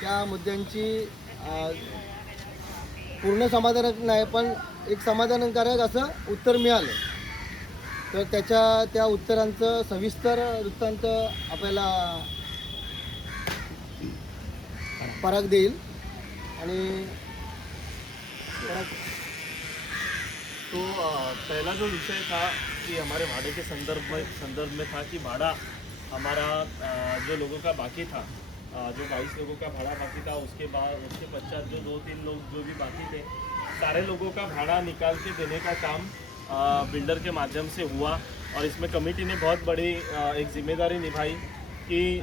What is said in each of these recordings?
त्या मुद्द्यांची पूर्ण समाधानक नाही पण एक समाधानकारक असं उत्तर मिळालं. तर त्या उत्तरांचं सविस्तर वृत्तांत आपल्याला पराग देईल. आणि तो पहला जो विषय था कि हमारे भाड़े के संदर्भ में था कि भाड़ा हमारा जो लोगों का बाकी था, जो 22 लोगों का भाड़ा बाकी था, उसके पश्चात जो 2-3 लोग जो भी बाकी थे, सारे लोगों का भाड़ा निकाल के देने का काम बिल्डर के माध्यम से हुआ। और इसमें कमेटी ने बहुत बड़ी एक जिम्मेदारी निभाई कि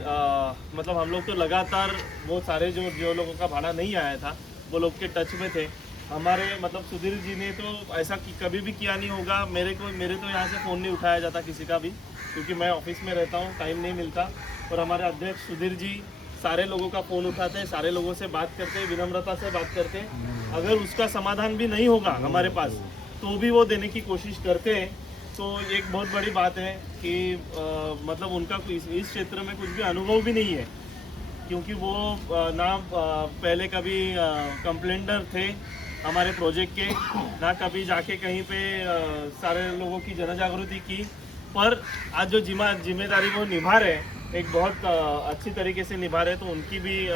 मतलब हम लोग तो लगातार वो सारे जो लोगों का भाड़ा नहीं आया था वो लोग के टच में थे। हमारे मतलब सुधीर जी ने तो ऐसा कभी भी किया नहीं होगा। मेरे तो यहाँ से फ़ोन नहीं उठाया जाता किसी का भी, क्योंकि मैं ऑफिस में रहता हूँ, टाइम नहीं मिलता। और हमारे अध्यक्ष सुधीर जी सारे लोगों का फ़ोन उठाते हैं, सारे लोगों से बात करते हैं, विनम्रता से बात करते हैं। अगर उसका समाधान भी नहीं होगा हमारे पास तो भी वो देने की कोशिश करते हैं। तो एक बहुत बड़ी बात है कि मतलब उनका इस क्षेत्र में कुछ भी अनुभव भी नहीं है, क्योंकि वो ना पहले कभी कंप्लेंटर थे हमारे प्रोजेक्ट के, ना कभी जाके कहीं पे सारे लोगों की जनजागृति की। पर आज जो जिम्मेदारी वो निभा रहे, एक बहुत अच्छी तरीके से निभा रहे, तो उनकी भी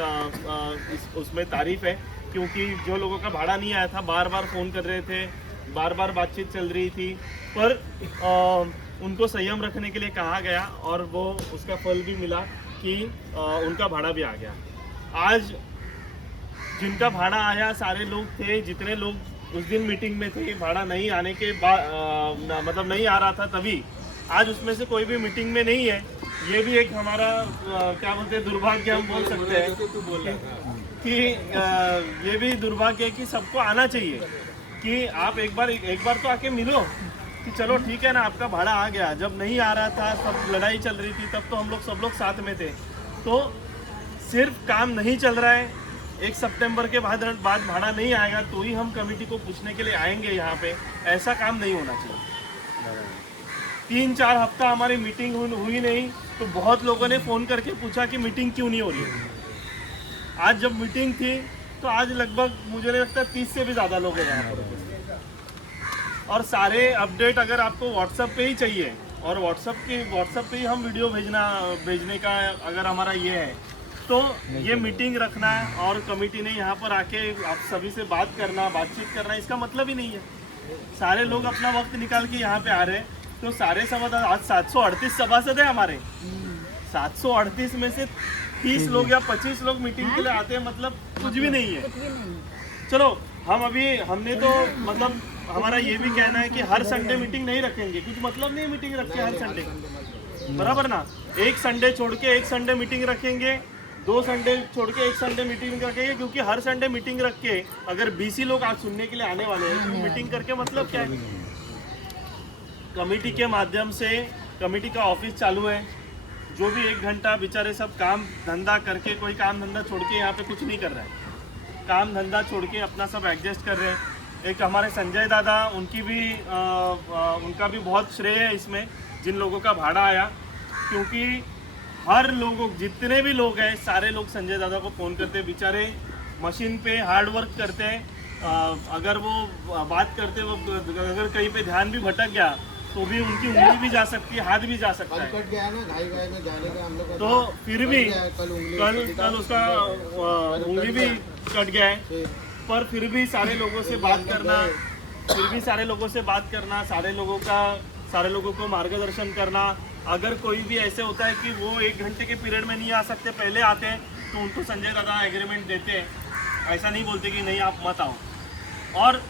उसमें तारीफ है। क्योंकि जो लोगों का भाड़ा नहीं आया था बार बार फ़ोन कर रहे थे, बार बार बातचीत चल रही थी, पर उनको संयम रखने के लिए कहा गया और वो उसका फल भी मिला कि उनका भाड़ा भी आ गया। आज जिनका भाड़ा आया सारे लोग थे, जितने लोग उस दिन मीटिंग में थे, भाड़ा नहीं आने के बाद मतलब नहीं आ रहा था तभी, आज उसमें से कोई भी मीटिंग में नहीं है। ये भी एक हमारा क्या बोलते हैं, दुर्भाग्य हम बोल सकते हैं कि ये भी दुर्भाग्य है कि सबको आना चाहिए कि आप एक बार तो आके मिलो कि चलो ठीक है ना, आपका भाड़ा आ गया। जब नहीं आ रहा था, सब लड़ाई चल रही थी, तब तो हम लोग सब लोग साथ में थे। तो सिर्फ काम नहीं चल रहा है, 1 सितंबर के बाद भाड़ा नहीं आएगा तो ही हम कमेटी को पूछने के लिए आएंगे यहाँ पे, ऐसा काम नहीं होना चाहिए। 3-4 हफ्ता हमारी मीटिंग हुई नहीं, तो बहुत लोगों ने फ़ोन करके पूछा कि मीटिंग क्यों नहीं हो रही है। आज जब मीटिंग थी तो आज लगभग मुझे लगता है 30 से भी ज़्यादा लोग हैं यहाँ पर। और सारे अपडेट अगर आपको व्हाट्सएप पे ही चाहिए, और व्हाट्सएप पे ही हम वीडियो भेजने का अगर हमारा ये है, तो ये मीटिंग रखना है और कमेटी ने यहाँ पर आके आप सभी से बातचीत करना, इसका मतलब ही नहीं है। सारे लोग अपना वक्त निकाल के यहाँ पे आ रहे हैं, तो सारे सभासद, आज 738 सभासद है हमारे, 738 में से 30 लोग या 25 लोग मीटिंग के लिए आते हैं, मतलब कुछ भी नहीं है। चलो हमने तो मतलब हमारा ये भी कहना है कि हर संडे मीटिंग नहीं रखेंगे, कुछ मतलब नहीं मीटिंग रखे हर संडे, बराबर ना। एक संडे छोड़ के एक संडे मीटिंग रखेंगे, 2 संडे छोड़ के एक संडे मीटिंग रखेंगे, क्योंकि हर संडे मीटिंग रख के अगर 20 लोग आज सुनने के लिए आने वाले हैं तो मीटिंग करके मतलब क्या है। कमेटी के माध्यम से कमेटी का ऑफिस चालू है, जो भी 1 घंटा बेचारे सब काम धंधा करके, कोई काम धंधा छोड़ के यहाँ पे कुछ नहीं कर रहा है, काम धंधा छोड़ के अपना सब एडजस्ट कर रहे हैं। एक हमारे संजय दादा, उनका भी बहुत श्रेय है इसमें, जिन लोगों का भाड़ा आया, क्योंकि हर लोगों, जितने भी लोग हैं, सारे लोग संजय दादा को फ़ोन करते हैं। बेचारे मशीन पे हार्ड वर्क करते हैं, अगर वो बात करते वो अगर कहीं पे ध्यान भी भटक गया तो भी उनकी उंगली भी जा सकती है, हाथ भी जा सकता है। कट गया ना, घाई में जाने का हम लोग, तो फिर भी कल उसका उंगली भी कट गया है, पर फिर भी सारे लोगों से बात करना, सारे लोगों को मार्गदर्शन करना। अगर कोई भी ऐसे होता है कि वो 1 घंटे के पीरियड में नहीं आ सकते, पहले आते हैं, तो उनको संजय दादा एग्रीमेंट देते हैं, ऐसा नहीं बोलते कि नहीं आप मत आओ। और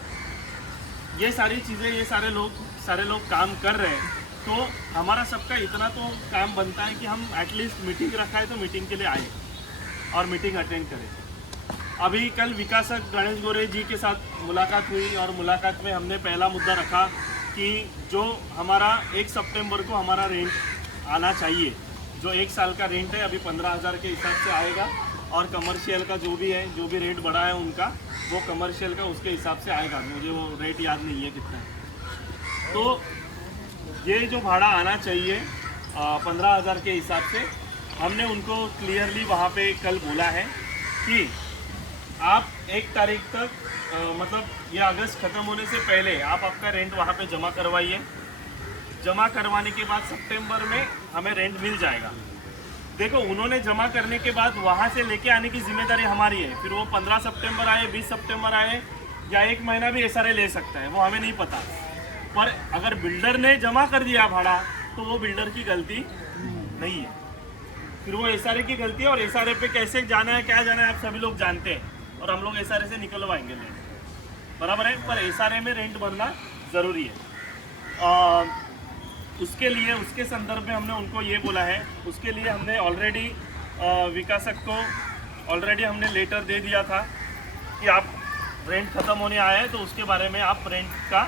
ये सारी चीज़ें, ये सारे लोग काम कर रहे हैं, तो हमारा सबका इतना तो काम बनता है कि हम एटलीस्ट मीटिंग रखा है तो मीटिंग के लिए आए और मीटिंग अटेंड करें। अभी कल विकासक गणेश गोरे जी के साथ मुलाकात हुई, और मुलाकात में हमने पहला मुद्दा रखा कि जो हमारा 1 सितंबर को हमारा रेंट आना चाहिए, जो 1 साल का रेंट है अभी 15,000 के हिसाब से आएगा, और कमर्शियल का जो भी है, जो भी रेट बढ़ा है उनका, वो कमर्शियल का उसके हिसाब से आएगा। मुझे वो रेट याद नहीं है कितना है। तो ये जो भाड़ा आना चाहिए 15,000 के हिसाब से, हमने उनको क्लियरली वहाँ पे कल बोला है कि आप 1 तारीख तक मतलब ये अगस्त ख़त्म होने से पहले आप आपका रेंट वहाँ पे जमा करवाइए। जमा करवाने के बाद सितंबर में हमें रेंट मिल जाएगा। देखो, उन्होंने जमा करने के बाद वहाँ से लेके आने की जिम्मेदारी हमारी है। फिर वो 15 सितंबर आए, 20 सितंबर आए या 1 महीना भी SRA ले सकता है, वो हमें नहीं पता। पर अगर बिल्डर ने जमा कर दिया भाड़ा तो वो बिल्डर की गलती नहीं है, फिर वो SRA की गलती है। और SRA पे कैसे जाना है, क्या जाना है, आप सभी लोग जानते हैं और हम लोग SRA से निकलवाएंगे लेंगे, बराबर है। पर SRA में रेंट भरना ज़रूरी है। उसके लिए, उसके संदर्भ में हमने उनको ये बोला है, उसके लिए हमने ऑलरेडी विकासक को ऑलरेडी हमने लेटर दे दिया था कि आप रेंट ख़त्म होने आया है तो उसके बारे में आप रेंट का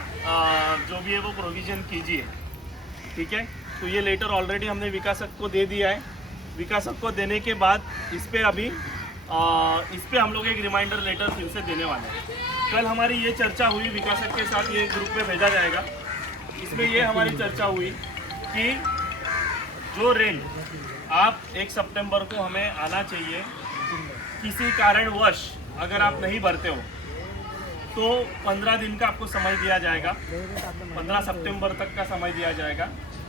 जो भी है वो प्रोविज़न कीजिए, ठीक है। तो ये लेटर ऑलरेडी हमने विकासक को दे दिया है। विकासक को देने के बाद इस पर अभी इस पर हम लोग एक रिमाइंडर लेटर फिर से देने वाले हैं। कल हमारी ये चर्चा हुई विकासक के साथ, ये ग्रुप में भेजा जाएगा। इसमें ये हमारी चर्चा हुई कि जो रेंट आप 1 सितंबर को हमें आना चाहिए, किसी कारणवश अगर आप नहीं भरते हो तो 15 दिन का आपको समय दिया जाएगा। 15 सितंबर तक का समय दिया जाएगा।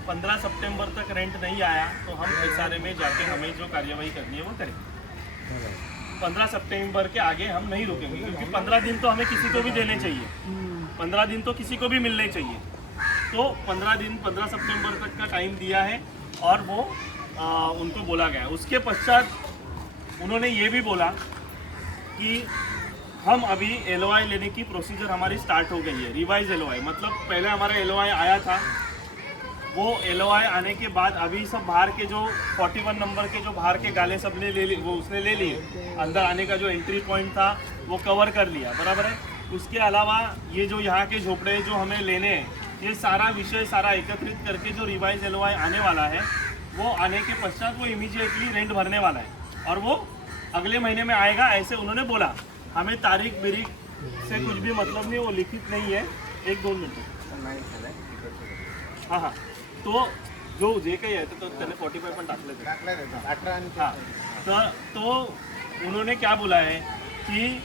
15 सितंबर तक रेंट नहीं आया तो हम SRA में जाके हमें जो कार्यवाही करनी है वो करेंगे। 15 सितंबर के आगे हम नहीं रुकेंगे, क्योंकि 15 दिन तो हमें किसी को भी देने चाहिए, 15 दिन तो किसी को भी मिलने चाहिए। तो 15 दिन 15 सितंबर तक का टाइम दिया है और वो उनको बोला गया। उसके पश्चात उन्होंने ये भी बोला कि हम अभी LOI लेने की प्रोसीजर हमारी स्टार्ट हो गई है। रिवाइज LOI मतलब पहले हमारा LOI आया था, वो LOI आने के बाद अभी सब बाहर के जो 41 नंबर के जो बाहर के गाले सब ने ले ली, वो उसने ले लिए। अंदर आने का जो एंट्री पॉइंट था वो कवर कर लिया, बराबर है। उसके अलावा ये जो यहाँ के झोपड़े जो हमें लेने हैं, ये सारा विषय सारा एकत्रित करके जो रिवाइज LOI आने वाला है, वो आने के पश्चात वो इमीडिएटली रेंट भरने वाला है और वो अगले महीने में आएगा, ऐसे उन्होंने बोला। हमें तारीख बिरीख से कुछ भी मतलब नहीं, वो लिखित नहीं है। 1-2 मिनट। हाँ हाँ, तो जो जे काही आहे तो त्याने 45 पण टाकले थे। हाँ, तो उन्होंने क्या बोला है कि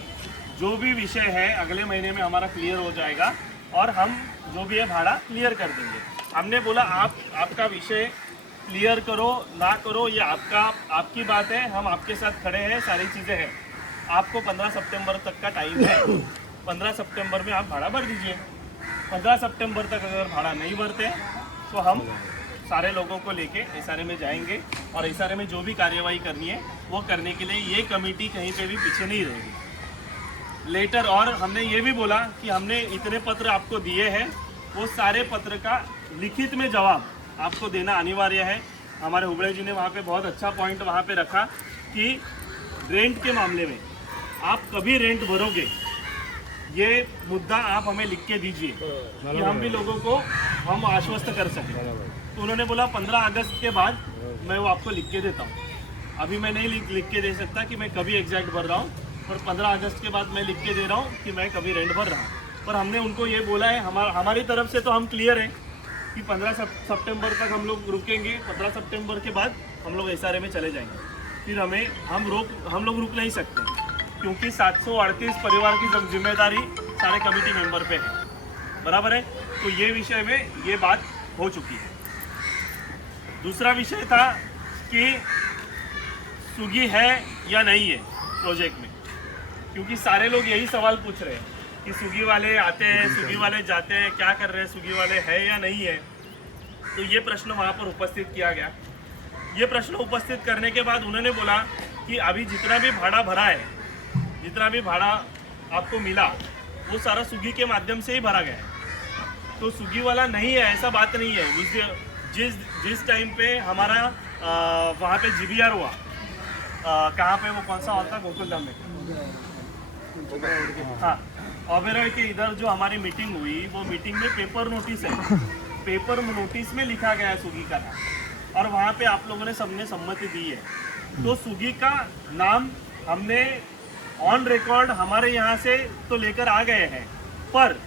जो भी विषय है अगले महीने में हमारा क्लियर हो जाएगा और हम जो भी है भाड़ा क्लियर कर देंगे। हमने बोला आपका विषय क्लियर करो ना करो ये आपकी बात है, हम आपके साथ खड़े हैं, सारी चीज़ें हैं। आपको 15 सितंबर तक का टाइम है, 15 सितंबर में आप भाड़ा भर दीजिए। 15 सितंबर तक अगर भाड़ा नहीं भरते तो हम सारे लोगों को लेके SRA में जाएंगे और SRA में जो भी कार्यवाही करनी है वो करने के लिए ये कमेटी कहीं पे भी पीछे नहीं रहेगी। लेटर और हमने ये भी बोला कि हमने इतने पत्र आपको दिए हैं, वो सारे पत्र का लिखित में जवाब आपको देना अनिवार्य है। हमारे हुबळे जी ने वहाँ पे बहुत अच्छा पॉइंट वहाँ पे रखा कि रेंट के मामले में आप कभी रेंट भरोगे, ये मुद्दा आप हमें लिख के दीजिए कि हम भी लोगों को हम आश्वस्त कर सकें। तो उन्होंने बोला 15 अगस्त के बाद मैं वो आपको लिख के देता हूँ। अभी मैं नहीं लिख के दे सकता कि मैं कभी एग्जैक्ट भर रहा हूँ, पर 15 अगस्त के बाद मैं लिख के दे रहा हूँ कि मैं कभी रेंट भर रहा हूँ। पर हमने उनको ये बोला है, हमारी तरफ से तो हम क्लियर हैं कि 15 सितंबर तक हम लोग रुकेंगे। 15 सितंबर के बाद हम लोग SRA में चले जाएंगे। फिर हम लोग रुक नहीं सकते, क्योंकि 738 परिवार की जिम्मेदारी सारे कमेटी मेंबर पे है, बराबर है। तो ये विषय में ये बात हो चुकी है। दूसरा विषय था कि स्विगी है या नहीं है प्रोजेक्ट में, क्योंकि सारे लोग यही सवाल पूछ रहे हैं कि स्विगी वाले आते हैं, स्विगी वाले जाते हैं, क्या कर रहे हैं, स्विगी वाले है या नहीं है। तो ये प्रश्न वहाँ पर उपस्थित किया गया। ये प्रश्न उपस्थित करने के बाद उन्होंने बोला कि अभी जितना भी भाड़ा भरा है, जितना भी भाड़ा आपको मिला, वो सारा स्विगी के माध्यम से ही भरा गया है। तो स्विगी वाला नहीं है ऐसा बात नहीं है। जिस टाइम पे हमारा वहाँ पे GBR हुआ, कहाँ पे वो कौन सा हॉल था, गोकुलधाम में, हाँ, ओबेरॉय के इधर जो हमारी मीटिंग हुई, वो मीटिंग में पेपर नोटिस है, पेपर नोटिस में लिखा गया है स्विगी का नाम, और वहाँ पे आप लोगों ने सबने सम्मति दी है। तो स्विगी का नाम हमने ऑन रिकॉर्ड हमारे यहाँ से तो लेकर आ गए हैं, पर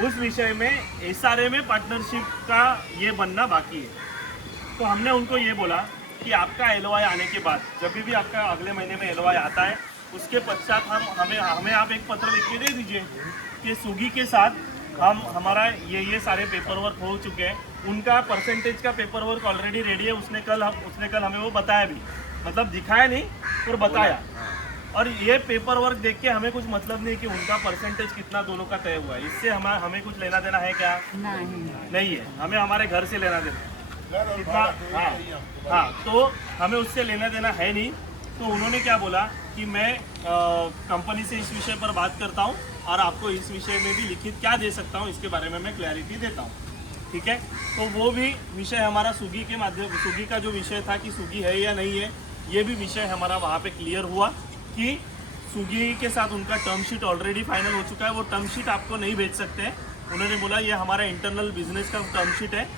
उस विषय में SRA में पार्टनरशिप का ये बनना बाकी है। तो हमने उनको ये बोला कि आपका LOI आने के बाद, जब भी आपका अगले महीने में LOI आता है, उसके पश्चात हमें आप एक पत्र लिख के दे दीजिए कि स्विगी के साथ हमारा ये सारे पेपर वर्क हो चुके हैं, उनका परसेंटेज का पेपर वर्क ऑलरेडी रेडी है। उसने कल हमें वो बताया भी, मतलब दिखाया नहीं पर बताया। और ये पेपर वर्क देख के हमें कुछ मतलब नहीं कि उनका परसेंटेज कितना दोनों का तय हुआ है। इससे हमें कुछ लेना देना है क्या? नहीं है। हमें हमारे घर से लेना देना कितना, हाँ, तो हमें उससे लेना देना है नहीं। तो उन्होंने क्या बोला कि मैं कंपनी से इस विषय पर बात करता हूँ और आपको इस विषय में भी लिखित क्या दे सकता हूँ इसके बारे में मैं क्लैरिटी देता हूँ, ठीक है। तो वो भी विषय हमारा स्विगी के माध्यम, स्विगी का जो विषय था कि स्विगी है या नहीं है, ये भी विषय हमारा वहाँ पे क्लियर हुआ कि स्विगी के साथ उनका टर्म शीट ऑलरेडी फाइनल हो चुका है। वो टर्म शीट आपको नहीं भेज सकते हैं। उन्होंने बोला ये हमारा इंटरनल बिजनेस का टर्म शीट है,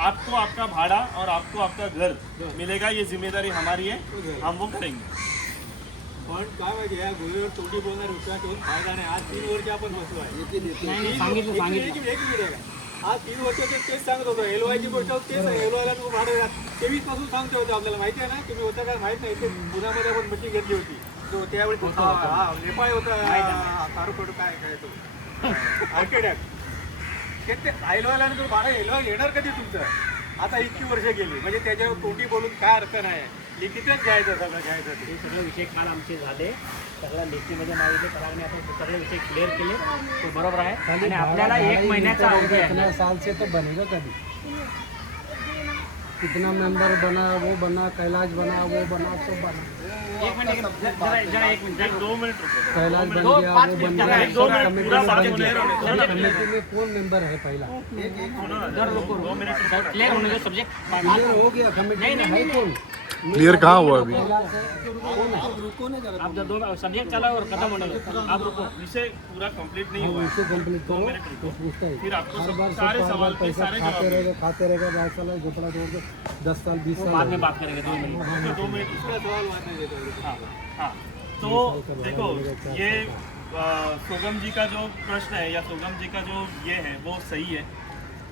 आपको आपका भाड़ा और आपको आपका घर मिलेगा, ये जिम्मेदारी हमारी है, हम वो करेंगे। पण काय माहिती या गोळीवर तोंडी बोलणार विश्वास ठेवून फायदा नाही। आज 3 वर्ष आपण बसलो आहे। सांगितलं एक मिनिट आहे. आज 3 वर्ष तेच सांगत होतो, एलवायची गोष्ट तेच आहे, एलवायला तू भाडं द्या. 23 पासून सांगतो होतो आपल्याला माहिती आहे ना, तुम्ही होता काय माहित नाही. ते पुण्यामध्ये आपण मीटिंग घेतली होती, तो त्यावेळी नेपाळ होता, कारुकोट काय तो आर्किटेक्ट ते एलवायला तो भाडं एलवाय येणार कधी तुमचं? आता इतकी वर्ष गेली, म्हणजे त्याच्यावर तोंडी बोलून काय अर्थ नाही. लिखितच घ्यायचं, सगळं घ्यायचं. हे सगळे विषय काल आमचे झाले, सगळ्या लेखीमध्ये मागितले, कराने आपण सगळे विषय क्लिअर केले, तो बरोबर आहे. आणि आपल्याला 1 महिन्याचा अवधी आहे. कितना साल से तो बनेगा कभी, कितना मेंबर बना, वो बना, कैलाश बना, वो बना, सब बना. 1 मिनिट जरा 1 मिनिट 2 मिनट रुको. कैलाश बन दो, गया, 5 वो बन मिनट गया. एक, 2 मिनट पूरा बात कमेटी होने दो. कमेटी में कौन मेंबर है पहला? जरा रुको, 2 मिनट क्लियर होने दो सब्जेक्ट. क्लियर हो गया. कमेटी में है कौन? क्लियर कहाँ हुआ अभी? आप जब 2 सब्जेक्ट चला और खत्म होने लगा, आप रुको. विषय पूरा कंप्लीट नहीं हुआ। उसे कंप्लीट करो. मिनट रुको। तो पूछता है फिर आपको हर बार सारे सब सवाल पे पैसा सारे खाते जवाब रहेगा, खाते रहेगा. 22 साल झोपड़ा छोड़ के 10 साल 20 वो साल बाद हो में गए. बात करेंगे 2 मिनट. रुको, 2 मिनट दुसरा सवाल वाटणार देतो. हाँ हाँ, तो देखो ये सोगम जी का जो प्रश्न है या सोगम जी का जो ये है वो सही है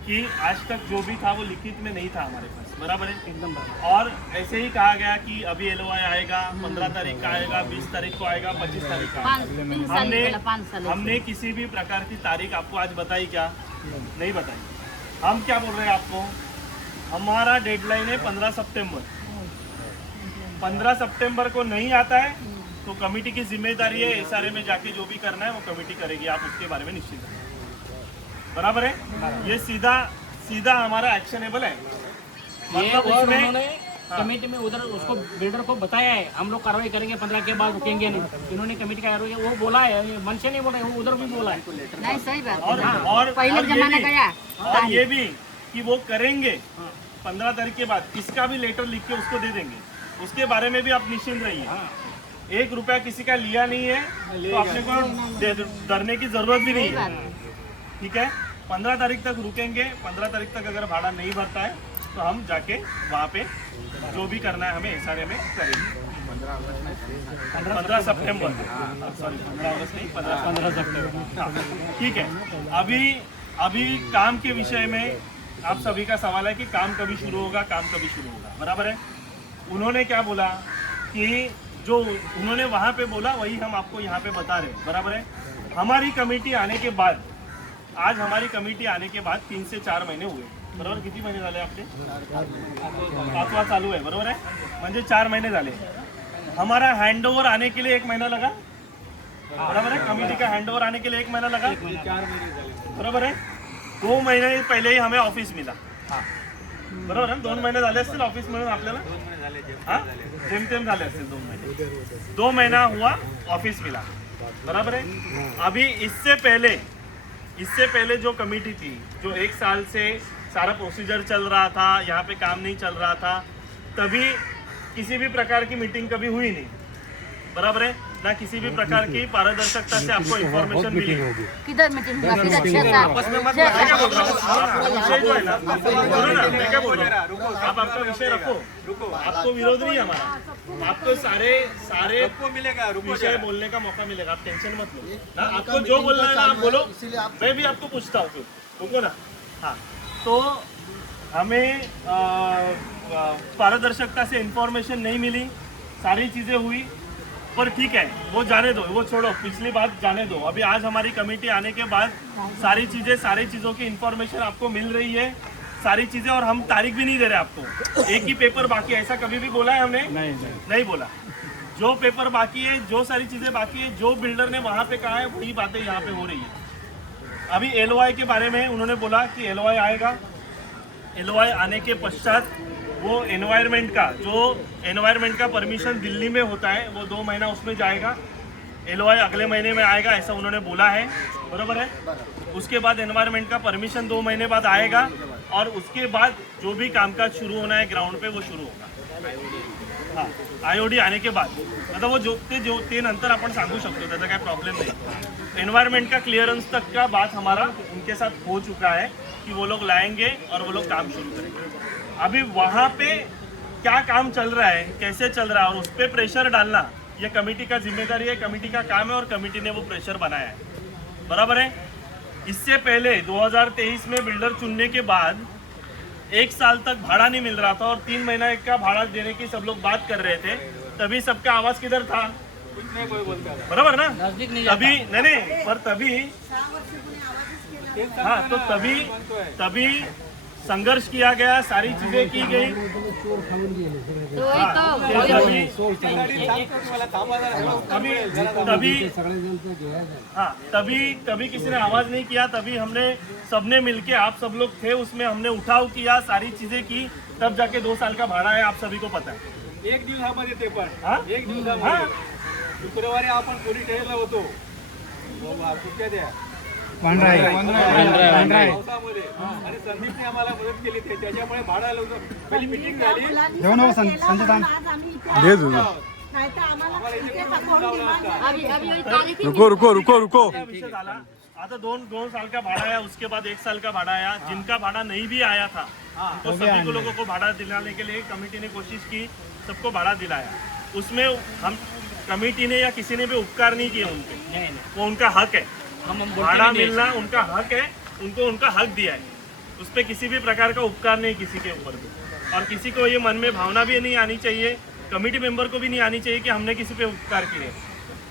कि आज तक जो भी था वो लिखित में नहीं था हमारे पास, बराबर है एकदम बरोबर. और ऐसे ही कहा गया कि अभी एलओआई आएगा, 15 तारीख का आएगा, 20 तारीख को आएगा, 25 तारीख का आएगा. हमने किसी भी प्रकार की तारीख आपको आज बताई क्या? नहीं बताई. हम क्या बोल रहे हैं आपको, हमारा डेडलाइन है 15 सितंबर. 15 सितंबर को नहीं आता है तो कमेटी की जिम्मेदारी है एसआरए में जाके जो भी करना है वो कमेटी करेगी, आप उसके बारे में निश्चित रहें. बराबर है, ये सीधा सीधा हमारा एक्शनेबल है. ये मतलब और उसमें उन्होंने कमेटी में उधर उसको बिल्डर को बताया है, हम लोग कार्रवाई करेंगे 15 के बाद रुकेंगे नहीं. इन्होंने कमेटी का कार्रवाई वो बोला है, मन से नहीं बोला है, वो उधर भी बोला है. नहीं सही बात और पहले और ये जमाना भी- गया. और ये भी कि वो करेंगे 15 तारीख के बाद, किसका भी लेटर लिख के उसको दे देंगे, उसके बारे में भी आप निश्चिंत रहिए. 1 रुपया किसी का लिया नहीं है तो अपने को डरने की जरूरत भी नहीं है, ठीक है. 15 तारीख तक रुकेंगे. 15 तारीख तक अगर भाड़ा नहीं भरता है तो हम जाके वहाँ पे जो भी करना है हमें एसआरए में करेंगे. 15 सितंबर, सॉरी 15 अगस्त नहीं, 15 सितंबर. हाँ, ठीक है. अभी काम के विषय में आप सभी का सवाल है कि काम कभी शुरू होगा, काम कभी शुरू होगा, बराबर है. उन्होंने क्या बोला कि जो उन्होंने वहाँ पे बोला वही हम आपको यहाँ पे बता रहे हैं, बराबर है. हमारी कमेटी आने के बाद, आज हमारी कमेटी आने के बाद 3 से 4 महीने हुए, बरोबर. किती महिने झाले आपले? 5वां चालू है, बरोबर है. म्हणजे 4 महीने झाले. हमारा हैंडओवर आने के लिए 1 महीना लगा, बराबर है. कमेटी का हैंडओवर आने के लिए 1 महीना लगा, 4 महिने झाले. बरोबर है. 2 महीने पहले ही हमें ऑफिस मिला, बरोबर है. 2 महीने झाले असतील ऑफिस मिळून आपल्याला. 2 महिने झाले. हाँ, जेमतेम झाले असतील 2 महीने. 2 महीना हुआ ऑफिस मिला, बराबर है. अभी इससे पहले जो कमेटी थी, जो 1 साल से सारा प्रोसीजर चल रहा था, यहाँ पे काम नहीं चल रहा था, तभी किसी भी प्रकार की मीटिंग कभी हुई नहीं, बराबर है. ना किसी भी प्रकार की पारदर्शिता से आपको इन्फॉर्मेशन मिली. किधर मीटिंग हुआ? किधर 6 साल आपस में मत मैं क्या बोल रहा हूँ, आपका विषय जो है ना, सुनो ना, मैं क्या बोल रहा हूँ, आप आपका विषय रखो. आपको विरोध नहीं है हमारा, आपको सारे रुको मिलेगा, रुको विषय जरा. बोलने का मौका मिलेगा, आप टेंशन मत लो ना. आपको जो बोलना है ना आप बोलो, इसीलिए आप मैं भी आपको पूछता हूँ फिर, रुको ना. हाँ, तो हमें पारदर्शिता से इन्फॉर्मेशन नहीं मिली, सारी चीज़ें हुई. पर ठीक है, वो जाने दो, वो छोड़ो, पिछली बात जाने दो। अभी आज हमारी कमेटी आने के बाद सारी चीज़ों की इंफॉर्मेशन आपको मिल रही है, सारी चीज़ें, और हम तारीख भी नहीं दे रहे आपको। एक ही पेपर बाकी है, ऐसा कभी भी बोला है हमने? नहीं बोला। जो पेपर बाकी है, जो सारी चीज़ें बाकी है, जो बिल्डर ने वहाँ पे कहा है वही बातें यहाँ पे हो रही है। अभी LOI के बारे में उन्होंने बोला कि LOI आएगा, LOI आने के पश्चात वो एनवायरनमेंट का परमिशन दिल्ली में होता है, वो 2 महीना उसमें जाएगा। LOI अगले महीने में आएगा, ऐसा उन्होंने बोला है, बराबर है। उसके बाद एनवायरनमेंट का परमिशन 2 महीने बाद आएगा, और उसके बाद जो भी कामकाज शुरू होना है ग्राउंड पे वो शुरू होगा। हां, IOD आने के बाद मतलब वो जो ते नंतर आपण सांगू शकतो, त्याचा काय प्रॉब्लेम नाही। एनवायरनमेंट का क्लियरेंस तक का बात हमारा उनके साथ हो चुका है कि वो लोग लाएंगे और वो लोग काम शुरू करेंगे। अभी वहाँ पे क्या काम चल रहा है, कैसे चल रहा है, और उस पर प्रेशर डालना ये कमेटी का जिम्मेदारी है, कमेटी का काम है, और कमेटी ने वो प्रेशर बनाया है, बराबर है। इससे पहले 2023 में बिल्डर चुनने के बाद 1 साल तक भाड़ा नहीं मिल रहा था, और 3 महीना का भाड़ा देने की सब लोग बात कर रहे थे। तभी सबका आवाज किधर था? बराबर ना? तभी नहीं, पर तभी हाँ, तो तभी संघर्ष किया गया, सारी चीजें की गई। तभी किसी ने आवाज नहीं किया, तभी हमने सबने मिलके, आप सब लोग थे उसमें, हमने उठाव किया, सारी चीजें की, तब जाके 2 साल का भाड़ा है, आप सभी को पता है। एक दिवसामध्ये ते पण एक दिवसामध्ये शुक्रवारी आपण पोलीस स्टेशनला होतो, कुठल्या द्या पावसामध्ये, आणि संदीपने आम्हाला मदत केली, त्याच्यामुळे भाडा पहिली मिटिंग झाली। रुको विषय झाला। आता 2 साल का भाड़ा आया, उसके बाद 1 साल का भाड़ा आया। जिनका भाड़ा नहीं भी आया था तो सभी को लोगों को भाड़ा दिलाने के लिए कमेटी ने कोशिश की, सबको भाड़ा दिलाया। उसमें हम कमेटी ने या किसी ने भी उपकार नहीं किए उनके, वो उनका हक है, भाड़ा मिलना उनका हक है, उनको उनका हक दिया है। उस पर किसी भी प्रकार का उपकार नहीं किसी के ऊपर भी, और किसी को ये मन में भावना भी नहीं आनी चाहिए, कमेटी मेंबर को भी नहीं आनी चाहिए कि हमने किसी पे उपकार किए।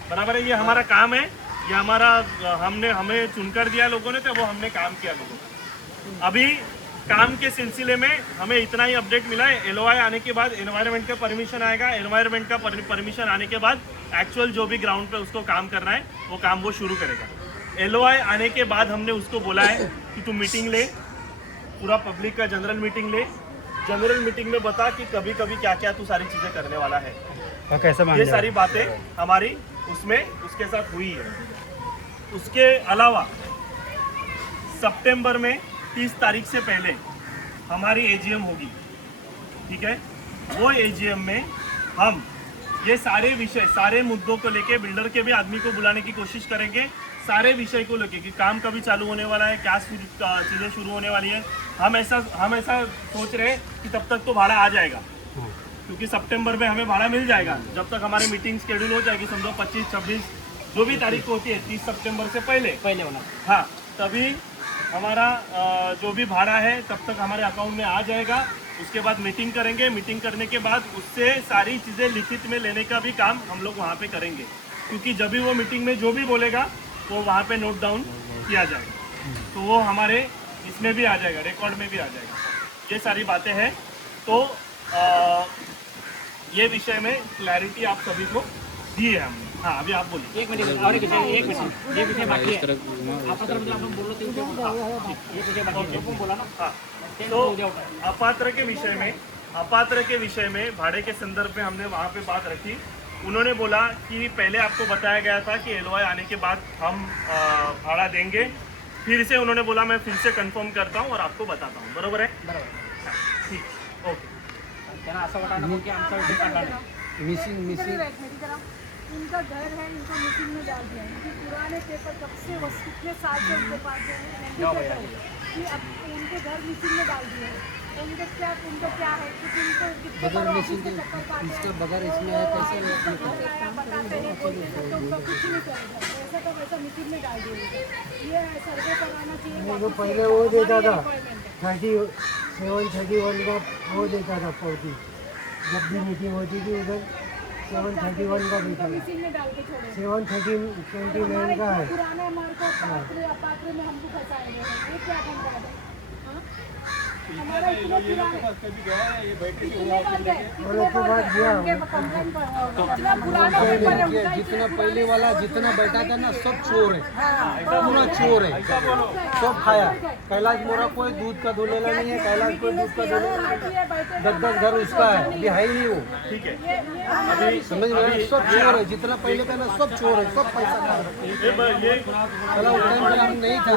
बराबर है, ये हमारा काम है, ये हमारा हमें चुनकर दिया लोगों ने, तो वो हमने काम किया लोगों को। अभी काम के सिलसिले में हमें इतना ही अपडेट मिला है। LOI आने के बाद एनवायरनमेंट का परमिशन आएगा, एनवायरनमेंट का परमिशन आने के बाद एक्चुअल जो भी ग्राउंड पे उसको काम करना है वो काम वो शुरू करेगा। LOI आने के बाद हमने उसको बोला है कि तू मीटिंग ले, पूरा पब्लिक का जनरल मीटिंग ले, जनरल मीटिंग में बता कि कभी कभी क्या क्या तू सारी चीज़ें करने वाला है। ये सारी बातें हमारी उसमें उसके साथ हुई है। उसके अलावा सितंबर में 30 तारीख से पहले हमारी AGM होगी, ठीक है। वो AGM में हम ये सारे विषय, सारे मुद्दों को लेके, बिल्डर के भी आदमी को बुलाने की कोशिश करेंगे, सारे विषय को लेके कि काम कभी चालू होने वाला है, क्या चीज़ें शुरू होने वाली है। हम ऐसा सोच रहे हैं कि तब तक तो भाड़ा आ जाएगा, क्योंकि सितंबर में हमें भाड़ा मिल जाएगा। जब तक हमारी मीटिंग शेड्यूल हो जाएगी, समझो 25-26 जो भी तारीख होती है, 30 सितंबर से पहले होना, हाँ, तभी हमारा जो भी भाड़ा है तब तक हमारे अकाउंट में आ जाएगा। उसके बाद मीटिंग करेंगे, मीटिंग करने के बाद उससे सारी चीज़ें लिखित में लेने का भी काम हम लोग वहाँ पे करेंगे, क्योंकि जब भी वो मीटिंग में जो भी बोलेगा वो वहाँ पे नोट डाउन किया जाएगा, तो वो हमारे इसमें भी आ जाएगा, रिकॉर्ड में भी आ जाएगा। ये सारी बातें हैं। तो ये विषय में क्लैरिटी आप सभी को दी है हमने। हाँ, अभी आप बोलिए। एक मिनट और एक मिनट, ये विषय बाकी है। आपका तरफ से आपण बोललो ते एक विषय बाकी है, बोला ना। हाँ, तो अपात्र के विषय में भाड़े के संदर्भ में हमने वहाँ पे बात रखी। उन्होंने बोला कि पहले आपको बताया गया था कि LOI आने के बाद हम भाड़ा देंगे, फिर से उन्होंने बोला मैं फिर से कंफर्म करता हूँ और आपको बताता हूँ, बरोबर है? हाँ, ठीक, ओके। त्यांना असं वाटायला की आमचा विषय काढला नाही। मिसिंग उनका घर है, इनको मिसिंग में डाल दिया। उनके पुराने पेपर कब से कितने साल से उनके पास है कि अब उनके घर मिसिंग में डाल दिए। उनका क्या है कि उनको बगैर मिसिंग के इसका बगैर इसमें है, कैसे बताते हैं, कुछ नहीं करेगा, वैसा तो वैसा मिसिंग में डाल दिए। ये सर्वे कराना चाहिए। वो पहले वो देता था 37-31 का वो देता था 40, जब भी मीटिंग होती थी उधर 731 का भी था, मिसिंग में डाल के छोड़े 729 का है। पुराने हमारे को पात्र में हमको फंसाए गए हैं। ये क्या धंधा है? हाँ? हमारा इतने पुराने कभी गया है ये बैठे कितने बार गए? और उसके बाद गया कंप्लेन पर इतना पुराना पेपर है उनका, जितना पहले वाला जितना बैठा था ना सब चोर है, पूरा चोर है, सब खाया। कैलाश मोरा कोई दूध का धुलेला नहीं है, कैलाश कोई दूध का धुलेला नहीं है, 10-10 घर उसका है, अभी है ही नहीं वो। ठीक है, समझ में आया? सब चोर है, जितना पहले था ना सब चोर है, सब पैसा खा रहे हैं। ये चला उस टाइम पे हम नहीं था।